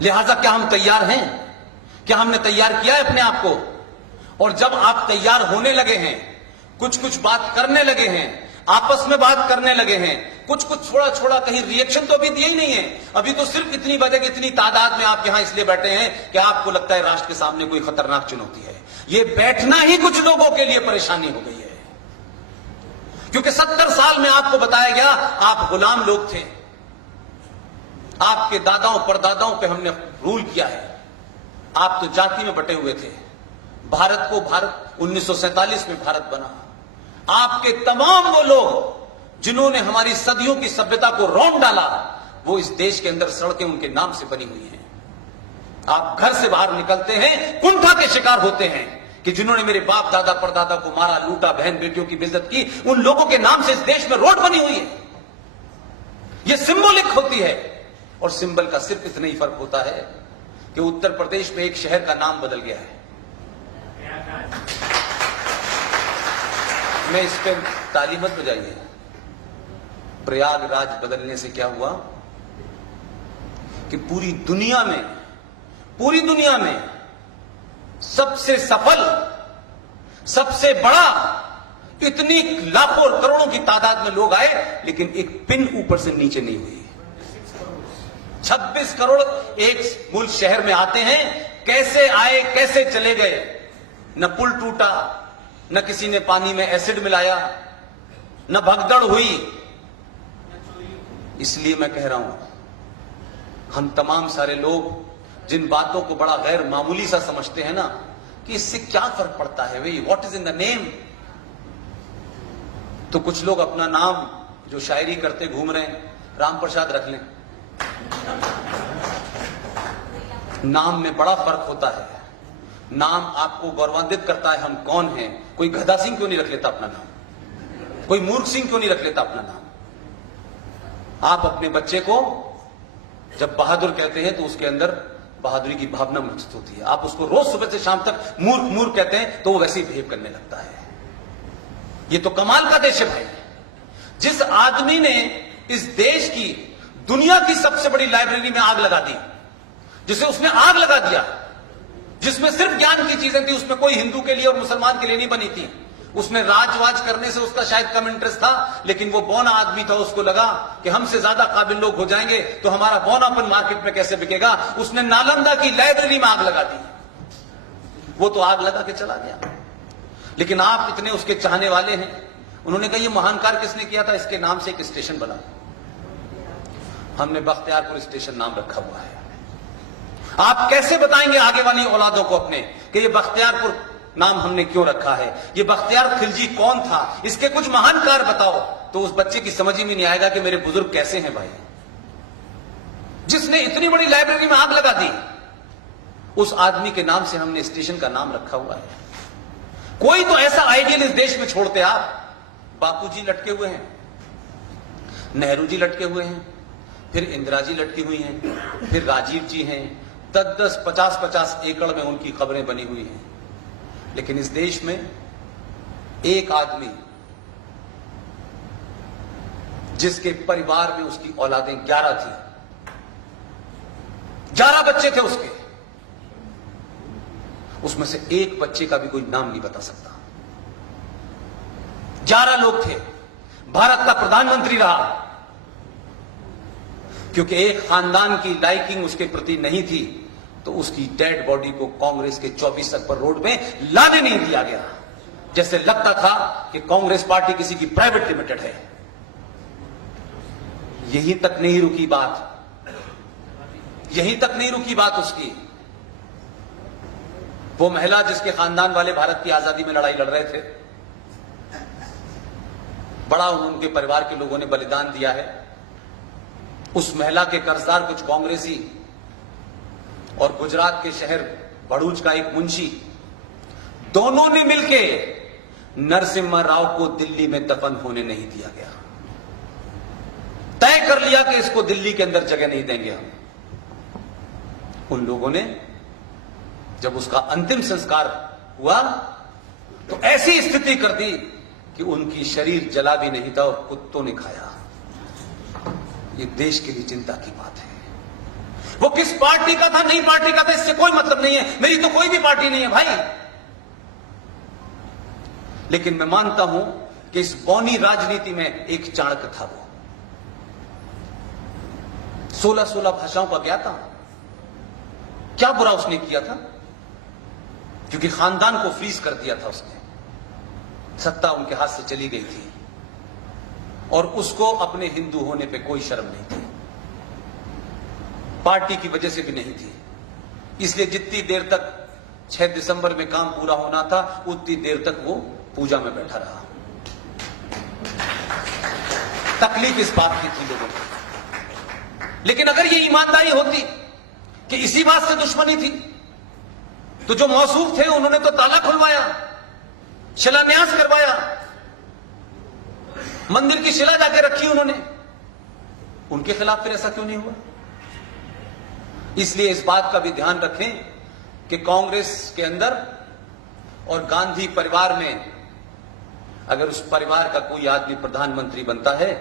लिहाजा क्या हम तैयार हैं? क्या हमने तैयार किया है अपने आप को? और जब आप तैयार होने लगे हैं, कुछ कुछ बात करने लगे हैं, आपस में बात करने लगे हैं, कुछ कुछ थोड़ा थोड़ा, कहीं रिएक्शन तो अभी दिया ही नहीं है। अभी तो सिर्फ इतनी वजह कि इतनी तादाद में आप यहां इसलिए बैठे हैं कि आपको लगता है राष्ट्र के सामने कोई खतरनाक चुनौती है। ये बैठना ही कुछ लोगों के लिए परेशानी हो गई है, क्योंकि 70 साल में आपको बताया गया आप गुलाम लोग थे, आपके दादाओं परदादाओं पे हमने रूल किया है। आप तो जाति में बटे हुए थे। भारत को भारत 1947 में भारत बना। आपके तमाम वो लोग जिन्होंने हमारी सदियों की सभ्यता को रौंद डाला, वो इस देश के अंदर सड़कें उनके नाम से बनी हुई हैं। आप घर से बाहर निकलते हैं, कुंठा के शिकार होते हैं कि जिन्होंने मेरे बाप दादा परदादा को मारा, लूटा, बहन बेटियों की बेइज्जत की, उन लोगों के नाम से इस देश में रोड बनी हुई है। यह सिंबॉलिक होती है। और सिंबल का सिर्फ इतना ही फर्क होता है कि उत्तर प्रदेश में एक शहर का नाम बदल गया है। मैं इस पे ताली मत बजाइए। प्रयागराज बदलने से क्या हुआ कि पूरी दुनिया में सबसे सफल, सबसे बड़ा, इतनी लाखों और करोड़ों की तादाद में लोग आए, लेकिन एक पिन ऊपर से नीचे नहीं हुई। 26 करोड़ एक मूल शहर में आते हैं, कैसे आए कैसे चले गए। न पुल टूटा, न किसी ने पानी में एसिड मिलाया, न भगदड़ हुई। इसलिए मैं कह रहा हूं, हम तमाम सारे लोग जिन बातों को बड़ा गैर मामूली सा समझते हैं ना, कि इससे क्या फर्क पड़ता है भाई, what is in the name. तो कुछ लोग अपना नाम जो शायरी करते घूम रहे हैं, राम प्रसाद रख लें। नाम में बड़ा फर्क होता है। नाम आपको गौरवान्वित करता है हम कौन हैं। कोई गधा सिंह क्यों नहीं रख लेता अपना नाम? कोई मूर्ख सिंह क्यों नहीं रख लेता अपना नाम? आप अपने बच्चे को जब बहादुर कहते हैं तो उसके अंदर बहादुरी की भावना महसूस होती है। आप उसको रोज सुबह से शाम तक मूर्ख मूर्ख कहते हैं तो वो वैसे ही बिहेव करने लगता है। ये तो कमाल का देश है भाई। जिस आदमी ने इस देश की, दुनिया की सबसे बड़ी लाइब्रेरी में आग लगा दी, जिसे उसने आग लगा दिया, जिसमें सिर्फ ज्ञान की चीजें थी, उसमें कोई हिंदू के लिए और मुसलमान के लिए नहीं बनी थी। उसने राजवाज करने से उसका शायद कम इंटरेस्ट था, लेकिन वो बौना आदमी था। उसको लगा कि हमसे ज्यादा काबिल लोग हो जाएंगे तो हमारा बौनापन मार्केट में कैसे बिकेगा। उसने नालंदा की लाइब्रेरी में आग लगा दी। वो तो आग लगा के चला गया, लेकिन आप इतने उसके चाहने वाले हैं। उन्होंने कहा ये महान कार्य किसने किया था, इसके नाम से एक स्टेशन बना। हमने बख्तियारपुर स्टेशन नाम रखा हुआ है। आप कैसे बताएंगे आगे वाली औलादों को अपने कि ये बख्तियारपुर नाम हमने क्यों रखा है, ये बख्तियार खिलजी कौन था, इसके कुछ महान कार्य बताओ। तो उस बच्चे की समझ ही में नहीं आएगा कि मेरे बुजुर्ग कैसे हैं भाई। जिसने इतनी बड़ी लाइब्रेरी में आग लगा दी, उस आदमी के नाम से हमने स्टेशन का नाम रखा हुआ है। कोई तो ऐसा आइडियल इस देश में छोड़ते आप। बापू जी लटके हुए हैं, नेहरू जी लटके हुए हैं, फिर इंदिरा जी लटकी हुई हैं, फिर राजीव जी हैं। 10-10, 50-50 एकड़ में उनकी खबरें बनी हुई हैं। लेकिन इस देश में एक आदमी जिसके परिवार में उसकी औलादें 11 थी, 11 बच्चे थे उसके, उसमें से एक बच्चे का भी कोई नाम नहीं बता सकता। 11 लोग थे। भारत का प्रधानमंत्री रहा, क्योंकि एक खानदान की लाइकिंग उसके प्रति नहीं थी तो उसकी डेड बॉडी को कांग्रेस के 24 अक्टूबर रोड में लाने नहीं दिया गया। जैसे लगता था कि कांग्रेस पार्टी किसी की प्राइवेट लिमिटेड है। यहीं तक नहीं रुकी बात, यहीं तक नहीं रुकी बात उसकी। वो महिला जिसके खानदान वाले भारत की आजादी में लड़ाई लड़ रहे थे, बड़ा उनके परिवार के लोगों ने बलिदान दिया है। उस महिला के कर्जदार कुछ कांग्रेसी और गुजरात के शहर भरूच का एक मुंशी, दोनों ने मिलके नरसिम्हा राव को दिल्ली में दफन होने नहीं दिया गया। तय कर लिया कि इसको दिल्ली के अंदर जगह नहीं देंगे हम। उन लोगों ने जब उसका अंतिम संस्कार हुआ तो ऐसी स्थिति कर दी कि उनकी शरीर जला भी नहीं था और कुत्तों ने खाया। ये देश के लिए चिंता की बात है। वो किस पार्टी का था, नई पार्टी का था, इससे कोई मतलब नहीं है। मेरी तो कोई भी पार्टी नहीं है भाई। लेकिन मैं मानता हूं कि इस बौनी राजनीति में एक चाणक्य था। वो 16 भाषाओं का ज्ञाता। क्या बुरा उसने किया था? क्योंकि खानदान को फ्रीज कर दिया था उसने, सत्ता उनके हाथ से चली गई थी और उसको अपने हिंदू होने पे कोई शर्म नहीं थी, पार्टी की वजह से भी नहीं थी। इसलिए जितनी देर तक 6 दिसंबर में काम पूरा होना था उतनी देर तक वो पूजा में बैठा रहा। तकलीफ इस बात की थी लोगों को। लेकिन अगर ये ईमानदारी होती कि इसी बात से दुश्मनी थी, तो जो मौसूफ थे उन्होंने तो ताला खुलवाया, शिलान्यास करवाया, मंदिर की शिला जाके रखी उन्होंने। उनके खिलाफ फिर ऐसा क्यों नहीं हुआ? इसलिए इस बात का भी ध्यान रखें कि कांग्रेस के अंदर और गांधी परिवार में अगर उस परिवार का कोई आदमी प्रधानमंत्री बनता है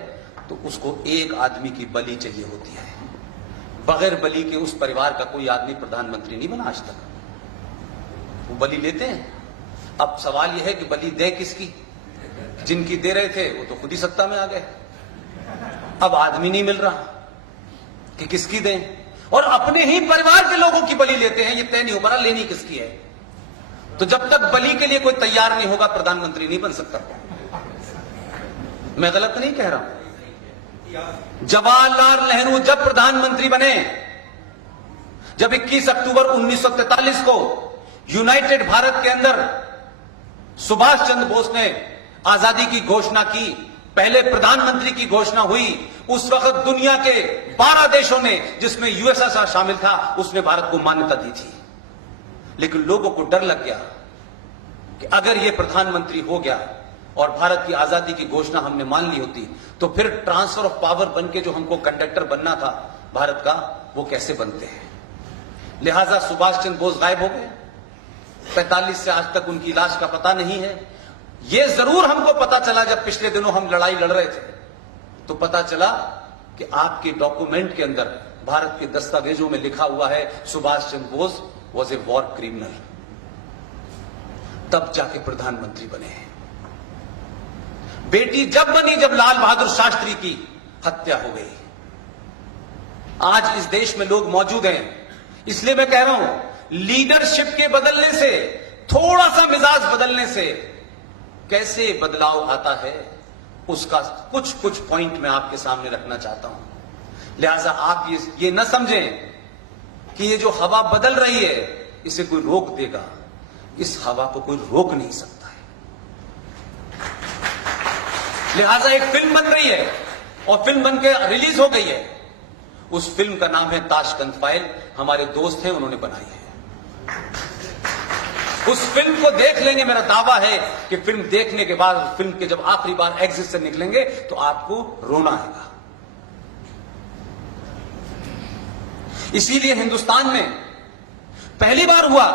तो उसको एक आदमी की बलि चाहिए होती है। बगैर बलि के उस परिवार का कोई आदमी प्रधानमंत्री नहीं बना आज तक। वो बलि लेते हैं। अब सवाल यह है कि बलि दे किसकी? जिनकी दे रहे थे वो तो खुद ही सत्ता में आ गए। अब आदमी नहीं मिल रहा कि किसकी दें, और अपने ही परिवार के लोगों की बलि लेते हैं। ये तय नहीं हो पा, लेनी किसकी है। तो जब तक बलि के लिए कोई तैयार नहीं होगा प्रधानमंत्री नहीं बन सकता। मैं गलत नहीं कह रहा हूं। जवाहरलाल नेहरू जब प्रधानमंत्री बने, जब 21 अक्टूबर 1943 को यूनाइटेड भारत के अंदर सुभाष चंद्र बोस ने आजादी की घोषणा की, पहले प्रधानमंत्री की घोषणा हुई, उस वक्त दुनिया के 12 देशों ने, जिसमें यूएसएसआर शामिल था, उसने भारत को मान्यता दी थी। लेकिन लोगों को डर लग गया कि अगर यह प्रधानमंत्री हो गया और भारत की आजादी की घोषणा हमने मान ली होती तो फिर ट्रांसफर ऑफ पावर बनके जो हमको कंडक्टर बनना था भारत का, वो कैसे बनते हैं। लिहाजा सुभाष चंद्र बोस गायब हो गए। 45 से आज तक उनकी लाश का पता नहीं है। यह जरूर हमको पता चला जब पिछले दिनों हम लड़ाई लड़ रहे थे, तो पता चला कि आपके डॉक्यूमेंट के अंदर भारत के दस्तावेजों में लिखा हुआ है Subhash Chandra Bose was a war criminal. तब जाके प्रधानमंत्री बने हैं। बेटी जब बनी, जब लाल बहादुर शास्त्री की हत्या हो गई। आज इस देश में लोग मौजूद हैं, इसलिए मैं कह रहा हूं लीडरशिप के बदलने से, थोड़ा सा मिजाज बदलने से कैसे बदलाव आता है, उसका कुछ पॉइंट मैं आपके सामने रखना चाहता हूं। लिहाजा आप ये न समझें कि ये जो हवा बदल रही है इसे कोई रोक देगा। इस हवा को कोई रोक नहीं सकता है। लिहाजा एक फिल्म बन रही है और फिल्म बन के रिलीज हो गई है। उस फिल्म का नाम है ताशकंद फाइल। हमारे दोस्त हैं, उन्होंने बनाई है। उस फिल्म को देख लेंगे, मेरा दावा है कि फिल्म देखने के बाद, फिल्म के जब आखिरी बार एग्जिट से निकलेंगे तो आपको रोना आएगा। इसीलिए हिंदुस्तान में पहली बार हुआ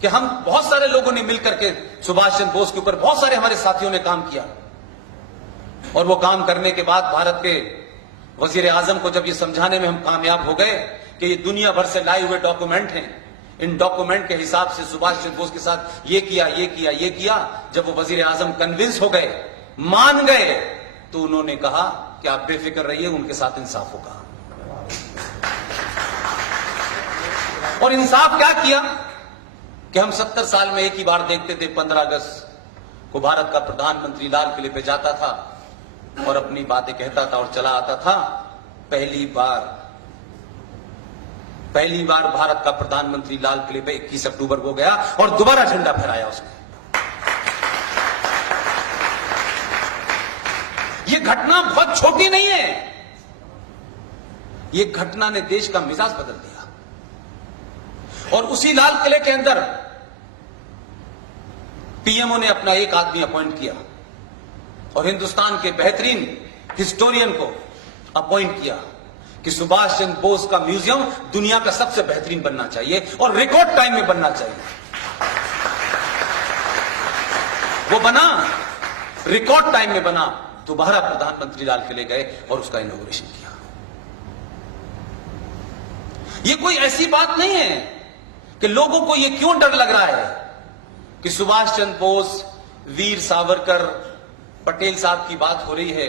कि हम बहुत सारे लोगों ने मिलकर के सुभाष चंद्र बोस के ऊपर, बहुत सारे हमारे साथियों ने काम किया, और वो काम करने के बाद भारत के वजीर आजम को जब ये समझाने में हम कामयाब हो गए कि ये दुनिया भर से लाए हुए डॉक्यूमेंट हैं, इन डॉक्यूमेंट के हिसाब से सुभाष चंद्र बोस के साथ ये किया, ये किया, ये किया, जब वो वजीर आजम कन्विंस हो गए, मान गए, तो उन्होंने कहा कि आप बेफिक्र रहिए, उनके साथ इंसाफ होगा। और इंसाफ क्या किया कि हम 70 साल में एक ही बार देखते थे, 15 अगस्त को भारत का प्रधानमंत्री लाल किले पे जाता था और अपनी बातें कहता था और चला आता था। पहली बार भारत का प्रधानमंत्री लाल किले पे 21 अक्टूबर को गया और दोबारा झंडा फहराया उसने। यह घटना बहुत छोटी नहीं है। यह घटना ने देश का मिजाज बदल दिया। और उसी लाल किले के अंदर पीएमओ ने अपना एक आदमी अपॉइंट किया और हिंदुस्तान के बेहतरीन हिस्टोरियन को अपॉइंट किया कि सुभाष चंद्र बोस का म्यूजियम दुनिया का सबसे बेहतरीन बनना चाहिए और रिकॉर्ड टाइम में बनना चाहिए। वो बना, रिकॉर्ड टाइम में बना। दोबारा प्रधानमंत्री लाल किले गए और उसका इनॉग्रेशन किया। ये कोई ऐसी बात नहीं है कि लोगों को ये क्यों डर लग रहा है कि सुभाष चंद्र बोस, वीर सावरकर, पटेल साहब की बात हो रही है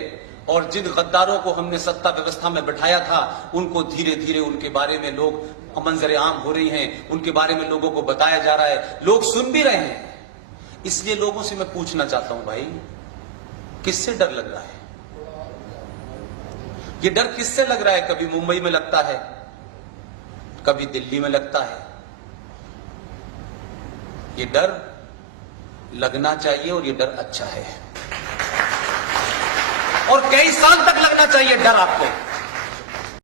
और जिन गद्दारों को हमने सत्ता व्यवस्था में बैठाया था उनको धीरे धीरे उनके बारे में लोग मंजर आम हो रही हैं, उनके बारे में लोगों को बताया जा रहा है, लोग सुन भी रहे हैं। इसलिए लोगों से मैं पूछना चाहता हूं, भाई किससे डर लग रहा है? ये डर किससे लग रहा है? कभी मुंबई में लगता है, कभी दिल्ली में लगता है। ये डर लगना चाहिए और ये डर अच्छा है और कई साल तक लगना चाहिए डर आपको।